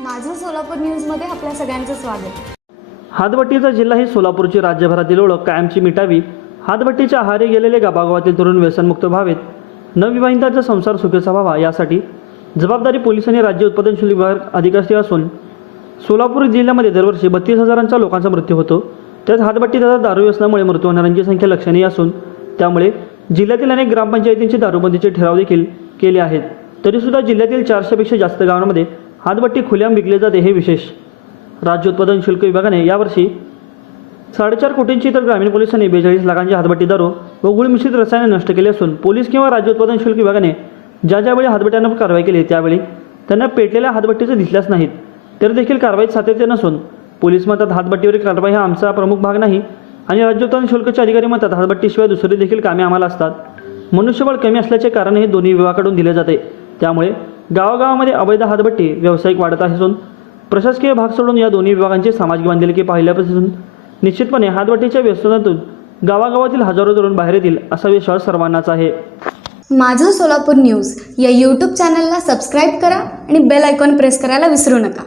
माझं सोलापूर न्यूजमध्ये आपल्या सगळ्यांचं स्वागत. हातभट्टीचा जिल्हा ही सोलापूरची राज्यभरातील ओळख कायमची मिटावी हातभट्टीच्या आहारी गेलेले गावागावातील तरुण व्यसनमुक्त व्हावेत नवविवाहितांचा संसार सुखेचा व्हावा यासाठी जबाबदारी पोलिसांनी आणि राज्य उत्पादन शुल्क विभाग अधिकारी असून सोलापूर जिल्ह्यामध्ये दरवर्षी बत्तीस हजारांच्या लोकांचा मृत्यू होतो. त्यात हातभट्टी तथा दारू व्यसनामुळे मृत्यू होणाऱ्यांची संख्या लक्षणीय असून त्यामुळे जिल्ह्यातील अनेक ग्रामपंचायतींचे दारूबंदीचे ठराव देखील केले आहेत. तरीसुद्धा जिल्ह्यातील चारशेपेक्षा जास्त गावांमध्ये हातभट्टी खुल्याम विकले जाते हे विशेष. राज्य उत्पादन शुल्क विभागाने यावर्षी साडेचार कोटींची तर ग्रामीण पोलिसांनी बेचाळीस लाखांची हातभट्टी दारू व गुळमिश्रित रसायने नष्ट केली असून पोलीस किंवा राज्य उत्पादन शुल्क विभागाने ज्या ज्यावेळी हातभट्ट्यांवर कारवाई केली त्यावेळी त्यांना पेटलेल्या हातभट्टीचे दिसल्याच नाहीत. तर देखील कारवाईत सातत्य नसून पोलीस म्हणतात हातभट्टीवरील कारवाई हा आमचा प्रमुख भाग नाही आणि राज्य उत्पादन शुल्कचे अधिकारी म्हणतात हातभट्टीशिवाय दुसरी देखील कामे आम्हाला असतात. मनुष्यबळ कमी असल्याचे कारण हे दोन्ही विभागाकडून दिले जाते. त्यामुळे गावागावामध्ये अवैध हातभट्टी व्यावसायिक वाढत असून प्रशासकीय भाग सोडून या दोन्ही विभागांची सामाजिक बांधिलकी पाहिल्यापासून निश्चितपणे हातभट्टीच्या व्यसनातून गावागावातील हजारो तरुण बाहेर येतील असा विश्वास सर्वांनाच आहे. माझं सोलापूर न्यूज या यूट्यूब चॅनलला सबस्क्राईब करा आणि बेल आयकॉन प्रेस करायला विसरू नका.